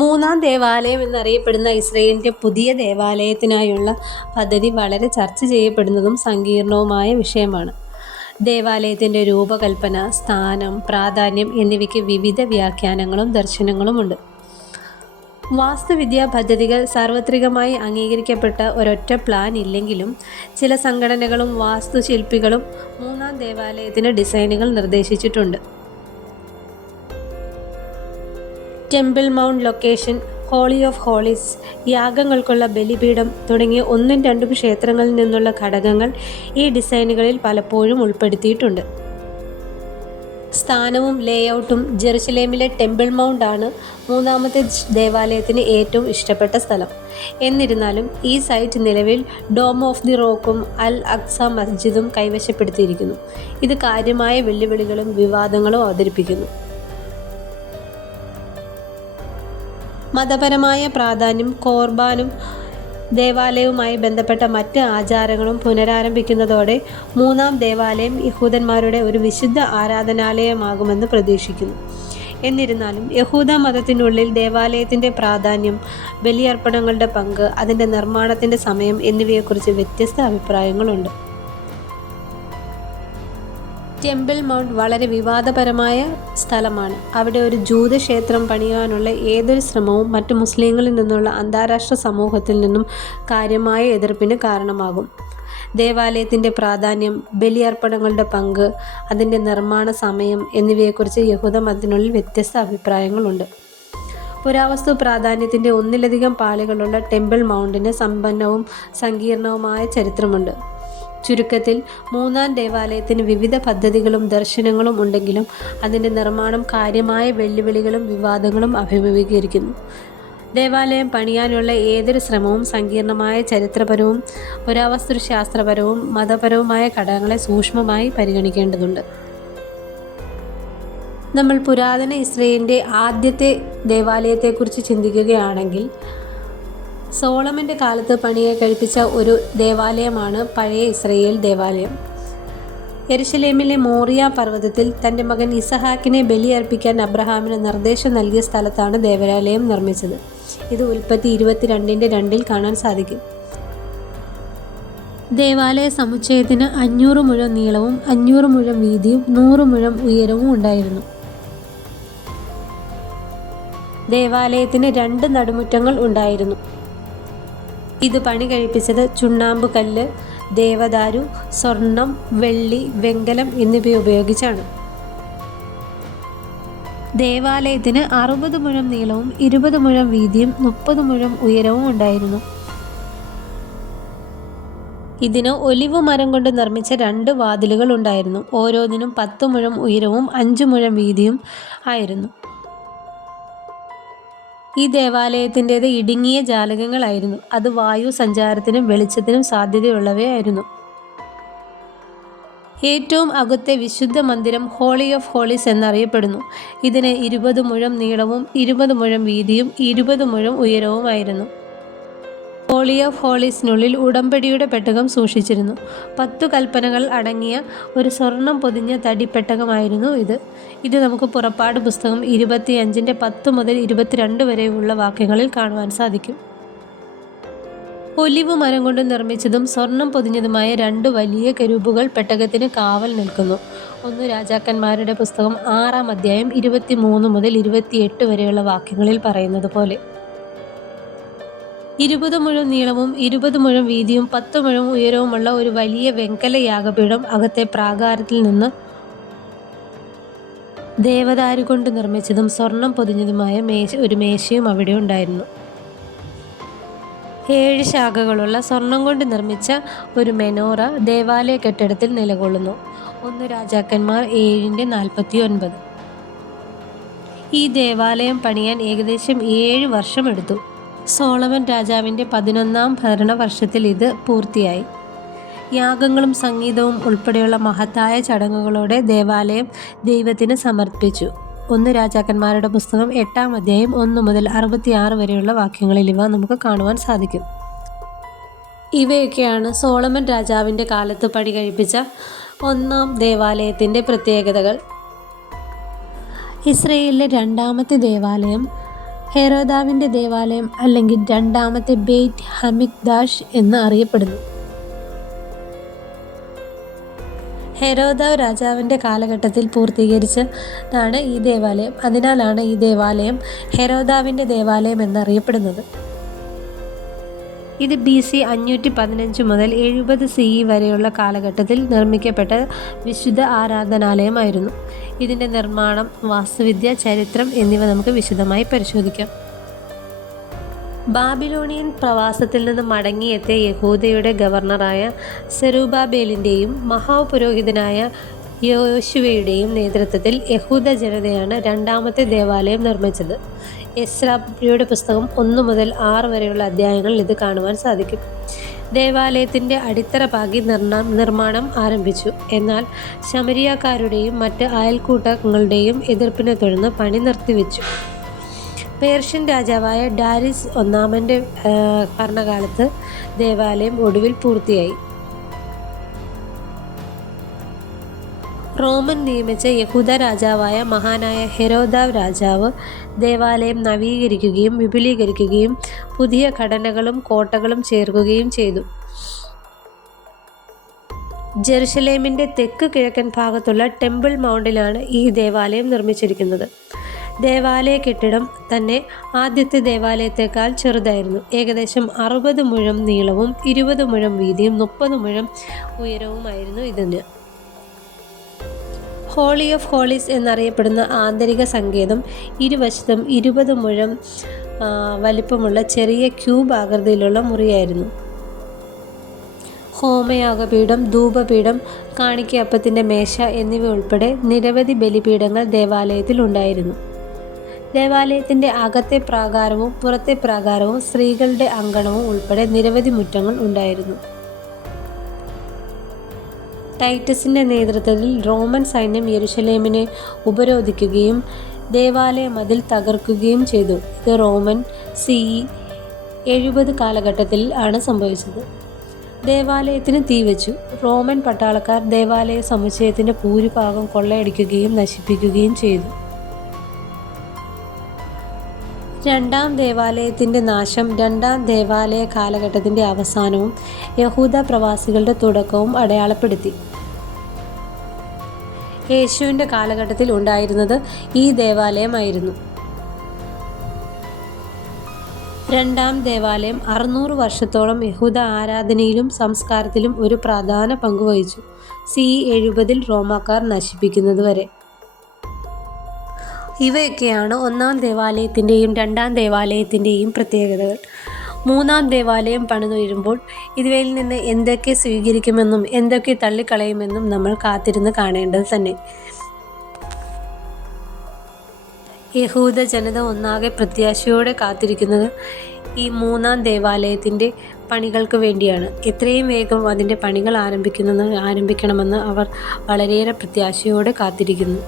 മൂന്നാം ദേവാലയം എന്നറിയപ്പെടുന്ന ഇസ്രയേലിൻ്റെ പുതിയ ദേവാലയത്തിനായുള്ള പദ്ധതി വളരെ ചർച്ച ചെയ്യപ്പെടുന്നതും സങ്കീർണവുമായ വിഷയമാണ്. ദേവാലയത്തിൻ്റെ രൂപകൽപ്പന, സ്ഥാനം, പ്രാധാന്യം എന്നിവയ്ക്ക് വിവിധ വ്യാഖ്യാനങ്ങളും ദർശനങ്ങളുമുണ്ട്. വാസ്തുവിദ്യാ പദ്ധതികൾ സാർവത്രികമായി അംഗീകരിക്കപ്പെട്ട ഒരൊറ്റ പ്ലാൻ ഇല്ലെങ്കിലും ചില സംഘടനകളും വാസ്തുശില്പികളും മൂന്നാം ദേവാലയത്തിന് ഡിസൈനുകൾ നിർദ്ദേശിച്ചിട്ടുണ്ട്. Temple mount location, holy of holies, യാഗങ്ങൾക്കുള്ള ബലിപീഠം തുടങ്ങിയ ഒന്നും രണ്ടും ക്ഷേത്രങ്ങളിൽ നിന്നുള്ള ഘടകങ്ങൾ ഈ ഡിസൈനുകളിൽ പലപ്പോഴും ഉൾപ്പെടുത്തിയിട്ടുണ്ട്. സ്ഥാനവും ലേഔട്ടും ജെറുസലേമിലെ ടെമ്പിൾ മൗണ്ട് ആണ് മൂന്നാമത്തെ ദേവാലയത്തിന് ഏറ്റവും ഇഷ്ടപ്പെട്ട സ്ഥലം. എന്നിരുന്നാലും ഈ സൈറ്റ് നിലവിൽ ഡോം ഓഫ് ദി റോക്കും അൽ അക്സ മസ്ജിദും കൈവശപ്പെടുത്തിയിരിക്കുന്നു. ഇത് കാര്യമായ വെല്ലുവിളികളും വിവാദങ്ങളും അവതരിപ്പിക്കുന്നു. മതപരമായ പ്രാധാന്യം, ഖുർബാനും ദേവാലയവുമായി ബന്ധപ്പെട്ട മറ്റ് ആചാരങ്ങളും പുനരാരംഭിക്കുന്നതോടെ മൂന്നാം ദേവാലയം യഹൂദന്മാരുടെ ഒരു വിശുദ്ധ ആരാധനാലയമാകുമെന്ന് പ്രതീക്ഷിക്കുന്നു. എന്നിരുന്നാലും യഹൂദ മതത്തിനുള്ളിൽ ദേവാലയത്തിൻ്റെ പ്രാധാന്യം, ബലിയർപ്പണങ്ങളുടെ പങ്ക്, അതിൻ്റെ നിർമ്മാണത്തിൻ്റെ സമയം എന്നിവയെക്കുറിച്ച് വ്യത്യസ്ത അഭിപ്രായങ്ങളുണ്ട്. ടെമ്പിൾ മൗണ്ട് വളരെ വിവാദപരമായ സ്ഥലമാണ്. അവിടെ ഒരു ജൂത ക്ഷേത്രം പണിയാനുള്ള ഏതൊരു ശ്രമവും മറ്റ് മുസ്ലിങ്ങളിൽ നിന്നുള്ള അന്താരാഷ്ട്ര സമൂഹത്തിൽ നിന്നും കാര്യമായ എതിർപ്പിന് കാരണമാകും. ദേവാലയത്തിൻ്റെ പ്രാധാന്യം, ബലിയർപ്പണങ്ങളുടെ പങ്ക്, അതിൻ്റെ നിർമ്മാണ സമയം എന്നിവയെക്കുറിച്ച് യഹൂദ മതത്തിനുള്ളിൽ വ്യത്യസ്ത അഭിപ്രായങ്ങളുണ്ട്. പുരാവസ്തു പ്രാധാന്യത്തിൻ്റെ ഒന്നിലധികം പാളികളുള്ള ടെമ്പിൾ മൗണ്ടിന് സമ്പന്നവും സങ്കീർണവുമായ ചരിത്രമുണ്ട്. ചുരുക്കത്തിൽ, മൂന്നാം ദേവാലയത്തിന് വിവിധ പദ്ധതികളും ദർശനങ്ങളും ഉണ്ടെങ്കിലും അതിൻ്റെ നിർമ്മാണം കാര്യമായ വെല്ലുവിളികളും വിവാദങ്ങളും അഭിമുഖീകരിക്കുന്നു. ദേവാലയം പണിയാനുള്ള ഏതൊരു ശ്രമവും സങ്കീർണമായ ചരിത്രപരവും പുരാവസ്തുശാസ്ത്രപരവും മതപരവുമായ ഘടകങ്ങളെ സൂക്ഷ്മമായി പരിഗണിക്കേണ്ടതുണ്ട്. നമ്മൾ പുരാതന ഇസ്രയേലിൻ്റെ ആദ്യത്തെ ദേവാലയത്തെക്കുറിച്ച് ചിന്തിക്കുകയാണെങ്കിൽ സോളമൻ്റെ കാലത്ത് പണിയെ കഴിപ്പിച്ച ഒരു ദേവാലയമാണ് പഴയ ഇസ്രയേൽ ദേവാലയം. യെരുശലേമിലെ മോറിയ പർവ്വതത്തിൽ തൻ്റെ മകൻ ഇസഹാക്കിനെ ബലിയർപ്പിക്കാൻ അബ്രഹാമിന് നിർദ്ദേശം നൽകിയ സ്ഥലത്താണ് ദേവാലയം നിർമ്മിച്ചത്. ഇത് ഉൽപ്പത്തി 22:2 കാണാൻ സാധിക്കും. ദേവാലയ സമുച്ചയത്തിന് 500 മുഴം നീളവും 500 മുഴം വീതിയും 100 മുഴം ഉയരവും ഉണ്ടായിരുന്നു. ദേവാലയത്തിന് 2 നടുമുറ്റങ്ങൾ ഉണ്ടായിരുന്നു. ഇത് പണി കഴിപ്പിച്ചത് ചുണ്ണാമ്പ് കല്ല്, ദേവദാരു, സ്വർണം, വെള്ളി, വെങ്കലം എന്നിവ ഉപയോഗിച്ചാണ്. ദേവാലയത്തിന് 60 മുഴം നീളവും 20 മുഴം വീതിയും 30 മുഴം ഉയരവും ഉണ്ടായിരുന്നു. ഇതിന് ഒലിവ് മരം കൊണ്ട് നിർമ്മിച്ച 2 വാതിലുകൾ ഉണ്ടായിരുന്നു. ഓരോന്നിനും 10 മുഴം ഉയരവും 5 മുഴം വീതിയും ആയിരുന്നു. ഈ ദേവാലയത്തിൻ്റേത് ഇടുങ്ങിയ ജാലകങ്ങളായിരുന്നു. അത് വായു സഞ്ചാരത്തിനും വെളിച്ചത്തിനും സാധ്യതയുള്ളവയായിരുന്നു. ഏറ്റവും അകത്തെ വിശുദ്ധ മന്ദിരം ഹോളി ഓഫ് ഹോളീസ് എന്നറിയപ്പെടുന്നു. ഇതിന് 20 മുഴം നീളവും 20 മുഴം വീതിയും 20 മുഴം ഉയരവുമായിരുന്നു. ഹോളി ഓഫ് ഹോളീസിനുള്ളിൽ ഉടമ്പടിയുടെ പെട്ടകം സൂക്ഷിച്ചിരുന്നു. 10 കൽപ്പനകൾ അടങ്ങിയ ഒരു സ്വർണം പൊതിഞ്ഞ തടിപ്പെട്ടകമായിരുന്നു ഇത്. ഇത് നമുക്ക് പുറപ്പാട് പുസ്തകം 25:10 മുതൽ 22 വരെയുള്ള വാക്യങ്ങളിൽ കാണുവാൻ സാധിക്കും. ഒലിവ് മരം കൊണ്ട് നിർമ്മിച്ചതും സ്വർണം പൊതിഞ്ഞതുമായ 2 വലിയ കെരൂബുകൾ പെട്ടകത്തിന് കാവൽ നിൽക്കുന്നു. 1 രാജാക്കന്മാരുടെ പുസ്തകം 6-ാം അധ്യായം 23 മുതൽ 28 വരെയുള്ള വാക്യങ്ങളിൽ പറയുന്നത് പോലെ. 20 മുഴം നീളവും 20 മുഴം വീതിയും 10 മുഴം ഉയരവുമുള്ള ഒരു വലിയ വെങ്കല യാഗപീഠം അകത്തെ പ്രാകാരത്തിൽ നിന്ന് ദേവദാരു കൊണ്ട് നിർമ്മിച്ചതും സ്വർണം പൊതിഞ്ഞതുമായ ഒരു മേശയും അവിടെ ഉണ്ടായിരുന്നു. 7 ശാഖകളുള്ള സ്വർണം കൊണ്ട് നിർമ്മിച്ച ഒരു മെനോറ ദേവാലയ കെട്ടിടത്തിൽ നിലകൊള്ളുന്നു. 1 രാജാക്കന്മാർ 7:49. ഈ ദേവാലയം പണിയാൻ ഏകദേശം 7 വർഷം എടുത്തു. സോളമൻ രാജാവിൻ്റെ 11ാം ഭരണവർഷത്തിൽ ഇത് പൂർത്തിയായി. യാഗങ്ങളും സംഗീതവും ഉൾപ്പെടെയുള്ള മഹത്തായ ചടങ്ങുകളോടെ ദേവാലയം ദൈവത്തിന് സമർപ്പിച്ചു. 1 രാജാക്കന്മാരുടെ പുസ്തകം 8-ാം അധ്യായം 1 മുതൽ 66 വരെയുള്ള വാക്യങ്ങളിൽ ഇവ നമുക്ക് കാണുവാൻ സാധിക്കും. ഇവയൊക്കെയാണ് സോളമൻ രാജാവിൻ്റെ കാലത്ത് പണി കഴിപ്പിച്ച 1ാം ദേവാലയത്തിൻ്റെ പ്രത്യേകതകൾ. ഇസ്രയേലിലെ 2ാമത്തെ ദേവാലയം ഹെരോദാവിൻ്റെ ദേവാലയം അല്ലെങ്കിൽ രണ്ടാമത്തെ ബെയ്റ്റ് ഹമിക്ദാഷ് എന്ന് അറിയപ്പെടുന്നു. ഹെരോദാവ് രാജാവിൻ്റെ കാലഘട്ടത്തിൽ പൂർത്തീകരിച്ചതാണ് ഈ ദേവാലയം. അതിനാലാണ് ഈ ദേവാലയം ഹെരോദാവിൻ്റെ ദേവാലയം എന്നറിയപ്പെടുന്നത്. ഇത് BC 515 മുതൽ 70 CE വരെയുള്ള കാലഘട്ടത്തിൽ നിർമ്മിക്കപ്പെട്ട വിശുദ്ധ ആരാധനാലയമായിരുന്നു. ഇതിൻ്റെ നിർമ്മാണം, വാസ്തുവിദ്യ, ചരിത്രം എന്നിവ നമുക്ക് വിശദമായി പരിശോധിക്കാം. ബാബിലോണിയൻ പ്രവാസത്തിൽ നിന്ന് മടങ്ങിയെത്തിയ യഹൂദയുടെ ഗവർണറായ സെരുബാബേലിൻ്റെയും മഹാപുരോഹിതനായ യോശുവയുടെയും നേതൃത്വത്തിൽ യഹൂദ ജനതയാണ് രണ്ടാമത്തെ ദേവാലയം നിർമ്മിച്ചത്. എസ്രായുടെ പുസ്തകം 1 മുതൽ 6 വരെയുള്ള അധ്യായങ്ങളിൽ ഇത് കാണുവാൻ സാധിക്കും. ദേവാലയത്തിൻ്റെ അടിത്തറ പാകി നിർമ്മാണം ആരംഭിച്ചു. എന്നാൽ ശമരിയാക്കാരുടെയും മറ്റ് അയൽക്കൂട്ടങ്ങളുടെയും എതിർപ്പിനെ തുടർന്ന് പണി നിർത്തിവെച്ചു. പേർഷ്യൻ രാജാവായ ഡാരിയസ് ഒന്നാമൻ്റെ ഭരണകാലത്ത് ദേവാലയം ഒടുവിൽ പൂർത്തിയായി. റോമൻ നിയമിച്ച യഹൂദ രാജാവായ മഹാനായ ഹെരോദാവ് രാജാവ് ദേവാലയം നവീകരിക്കുകയും വിപുലീകരിക്കുകയും പുതിയ ഘടനകളും കോട്ടകളും ചേർക്കുകയും ചെയ്തു. ജെറുസലേമിൻ്റെ തെക്ക് കിഴക്കൻ ഭാഗത്തുള്ള ടെമ്പിൾ മൗണ്ടിലാണ് ഈ ദേവാലയം നിർമ്മിച്ചിരിക്കുന്നത്. ദേവാലയ കെട്ടിടം തന്നെ ആദ്യത്തെ ദേവാലയത്തേക്കാൾ ചെറുതായിരുന്നു. ഏകദേശം 60 മുഴം നീളവും 20 മുഴം വീതിയും 30 മുഴം ഉയരവുമായിരുന്നു ഇതിന്. ഹോളി ഓഫ് ഹോളീസ് എന്നറിയപ്പെടുന്ന ആന്തരിക സങ്കേതം ഇരുവശത്തും 20 മുഴം വലിപ്പമുള്ള ചെറിയ ക്യൂബ് ആകൃതിയിലുള്ള മുറിയായിരുന്നു. ഹോമയാഗപീഠം, ധൂപപീഠം, കാണിക്കയപ്പത്തിൻ്റെ മേശ എന്നിവ ഉൾപ്പെടെ നിരവധി ബലിപീഠങ്ങൾ ദേവാലയത്തിൽ ഉണ്ടായിരുന്നു. ദേവാലയത്തിൻ്റെ അകത്തെ പ്രാകാരവും പുറത്തെ പ്രാകാരവും സ്ത്രീകളുടെ അങ്കണവും ഉൾപ്പെടെ നിരവധി മുറ്റങ്ങൾ ഉണ്ടായിരുന്നു. ടൈറ്റസിൻ്റെ നേതൃത്വത്തിൽ റോമൻ സൈന്യം യെരുശലേമിനെ ഉപരോധിക്കുകയും ദേവാലയ മതിൽ തകർക്കുകയും ചെയ്തു. ഇത് റോമൻ CE 70 കാലഘട്ടത്തിൽ ആണ് സംഭവിച്ചത്. ദേവാലയത്തിന് തീവച്ചു. റോമൻ പട്ടാളക്കാർ ദേവാലയ സമുച്ചയത്തിൻ്റെ ഭൂരിഭാഗം കൊള്ളയടിക്കുകയും നശിപ്പിക്കുകയും ചെയ്തു. രണ്ടാം ദേവാലയത്തിൻ്റെ നാശം രണ്ടാം ദേവാലയ കാലഘട്ടത്തിൻ്റെ അവസാനവും യഹൂദ പ്രവാസികളുടെ തുടക്കവും അടയാളപ്പെടുത്തി. യേശുവിൻ്റെ കാലഘട്ടത്തിൽ ഉണ്ടായിരുന്നത് ഈ ദേവാലയമായിരുന്നു. രണ്ടാം ദേവാലയം 600 വർഷത്തോളം യഹൂദ ആരാധനയിലും സംസ്കാരത്തിലും ഒരു പ്രധാന പങ്ക് വഹിച്ചു. CE 70 റോമാക്കാർ നശിപ്പിക്കുന്നതുവരെ. ഇവയൊക്കെയാണ് ഒന്നാം ദേവാലയത്തിൻ്റെയും രണ്ടാം ദേവാലയത്തിൻ്റെയും പ്രത്യേകതകൾ. മൂന്നാം ദേവാലയം പണിതുയരുമ്പോൾ ഇവയിൽ നിന്ന് എന്തൊക്കെ സ്വീകരിക്കുമെന്നും എന്തൊക്കെ തള്ളിക്കളയുമെന്നും നമ്മൾ കാത്തിരുന്ന് കാണേണ്ടത് തന്നെ. യഹൂദ ജനത ഒന്നാകെ പ്രത്യാശയോടെ കാത്തിരിക്കുന്നത് ഈ മൂന്നാം ദേവാലയത്തിൻ്റെ പണികൾക്ക് വേണ്ടിയാണ്. എത്രയും വേഗം അതിൻ്റെ പണികൾ ആരംഭിക്കണമെന്ന് അവർ വളരെയേറെ പ്രത്യാശയോടെ കാത്തിരിക്കുന്നു.